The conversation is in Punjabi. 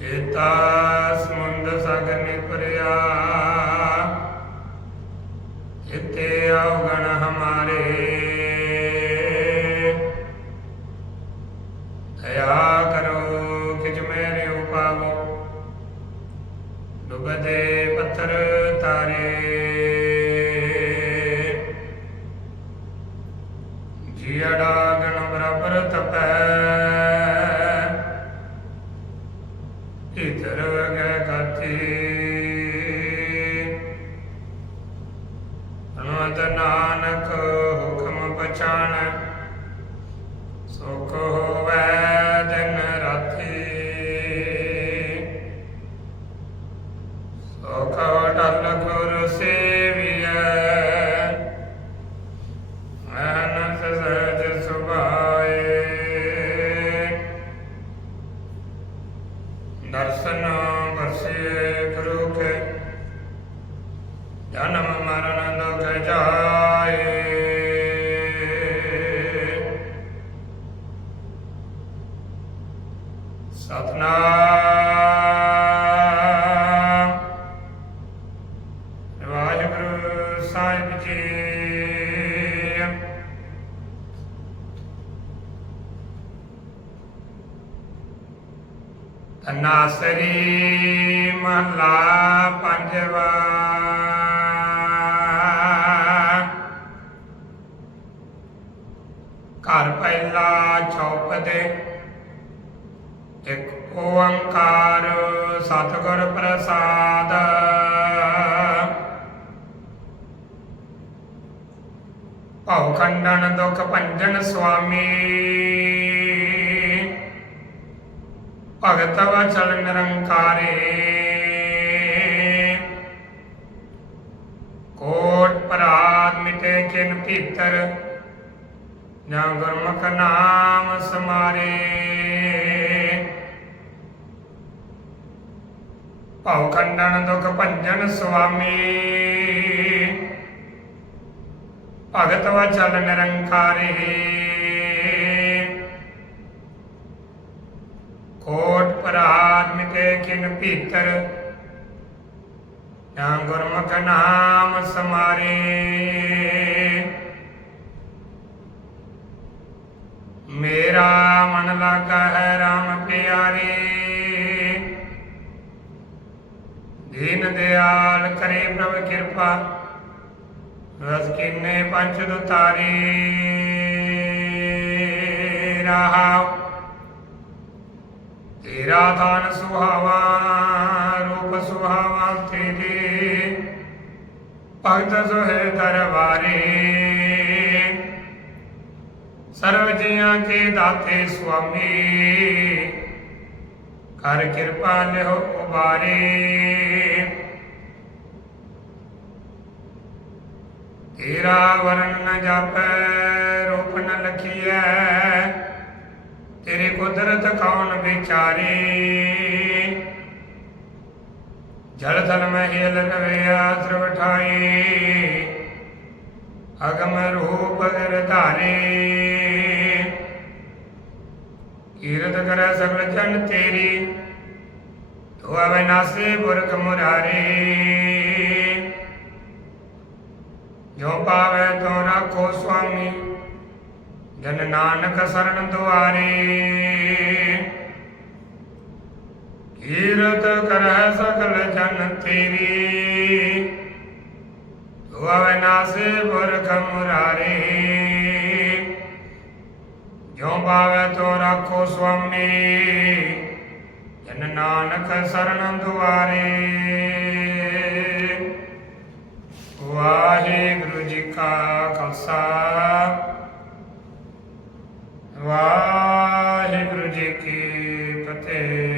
ਚੇਤਾ ਸਮੁੰਦ ਸਾਗਰ ਨਿਪਰਿਆ ਇਤੇ ਅਵਗਣ ਹਮਾਰੇ। ਦਇਆ ਕਰੋ ਕਿਛ ਮੇਰੇ ਉਪਾਵੋ। ਡੁੱਬਦੇ ਪੱਥਰ ਤਾਰੇ। ਜੀੜਾ ਗਣ ਬਰਾਬਰ ਤਪੈ। ਸੁਖ ਹੋਵੈ ਦਿਨ ਰਾਤੀ। ਸੁਖ ਟਲ ਗੁਰ ਸੇਵੀਐ। ਅਨੰਤ ਸਹਿਜ ਸੁਭਾਏ। ਦਰਸ਼ਨ ਵਰਸੇ ਤਨਾਸਰੀ ਮਹਲਾ ਪੰਜਵਾ ਘਰ ਪਹਿਲਾ ਚੌਪਦੇ ਇੱਕ ਓੰਕਾਰ ਸਤਿਗੁਰ ਪ੍ਰਸਾਦ ਭਉ ਖੰਡਨ ਦੁਖ ਭੰਜਨ ਸੁਆਮੀ ਭਗਤ ਵਚਲ ਨਿਰੰਕਾਰੇ। ਕੋਟ ਪਰਾਦ ਮਿਟੇ ਕਿਨ ਭੀਤਰ ਜਾਂ ਗੁਰਮੁਖ ਨਾਮ ਸਮਾਰੇ। ਭਉ ਖੰਡਨ ਦੁਖ ਭੰਜਨ ਸੁਆਮੀ। ਭਗਤ ਵਚਲ ਨਿਰੰਕਾਰੇ ਕੋਟ ਪਰਾਦ ਕਿਨ ਭੀਤਰ। ਜਾਂ ਗੁਰਮੁਖ ਨਾਮ ਸਮਾਰੇ। ਮੇਰਾ ਮਨ ਲਾਗਾ ਹੈ RAM ਪਿਆਰੇ। ਦੀਨ ਦਿਆਲ ਕਰੇ ਪ੍ਰਭ ਕਿਰਪਾ। ਰਸ ਕਿਨੇ ਪੰਚ ਦੁਤਾਰੇ। ਰਹਾਉ ਤੇਰਾ ਥਾਨ ਸੁਹਾਵਾ, ਰੂਪ ਸੁਹਾਵਾ ਤੇਰੇ। ਭਗਤ ਸੋਹਿ ਦਰਬਾਰੇ। ਸਰਵ ਜੀਆਂ ਕੇ ਦਾਤੇ ਸੁਆਮੀ, ਕਰ ਕਿਰਪਾ ਲਿਓ ਉਬਾਰੇ। ਤੇਰਾ ਵਰਨ ਨ ਜਾਪੈ, ਰੂਪ ਨ ਲਖੀਐ। ਤੇਰੀ ਕੁਦਰਤ ਕੌਣ ਵਿਚਾਰੇ? ਜਲ ਥਲ ਮਹਿਲ ਰਵਿਆ ਸਰਵ ਅਗਮ ਰੂਪ ਗਰ ਕੀਰਤ ਕਰੈ ਸਗਲ ਜਨ ਤੇਰੀ ਤੂੰ ਅਵਿਨਾਸੀ ਪੁਰਖ ਮੁਰਾਰੇ। ਜੋ ਪਾਵੇ ਤੋ ਰਾਖੋ ਸੁਆਮੀ ਜਨ ਨਾਨਕ ਸਰਣ ਦੁਆਰੇ। ਕੀਰਤ ਕਰੈ ਸਗਲ ਜਨ ਤੇਰੀ। ਤੂੰ ਅਵਿਨਾਸੀ ਪੁਰਖ ਮੁਰਾਰੇ। ਜੋ ਪਾਵੇ ਤੋ ਰਾਖੋ ਸੁਆਮੀ। ਜਨ ਨਾਨਕ ਸਰਣ ਦੁਆਰੇ। ਵਾਹਿਗੁਰੂ ਜੀ ਕੀ ਫਤਿਹ।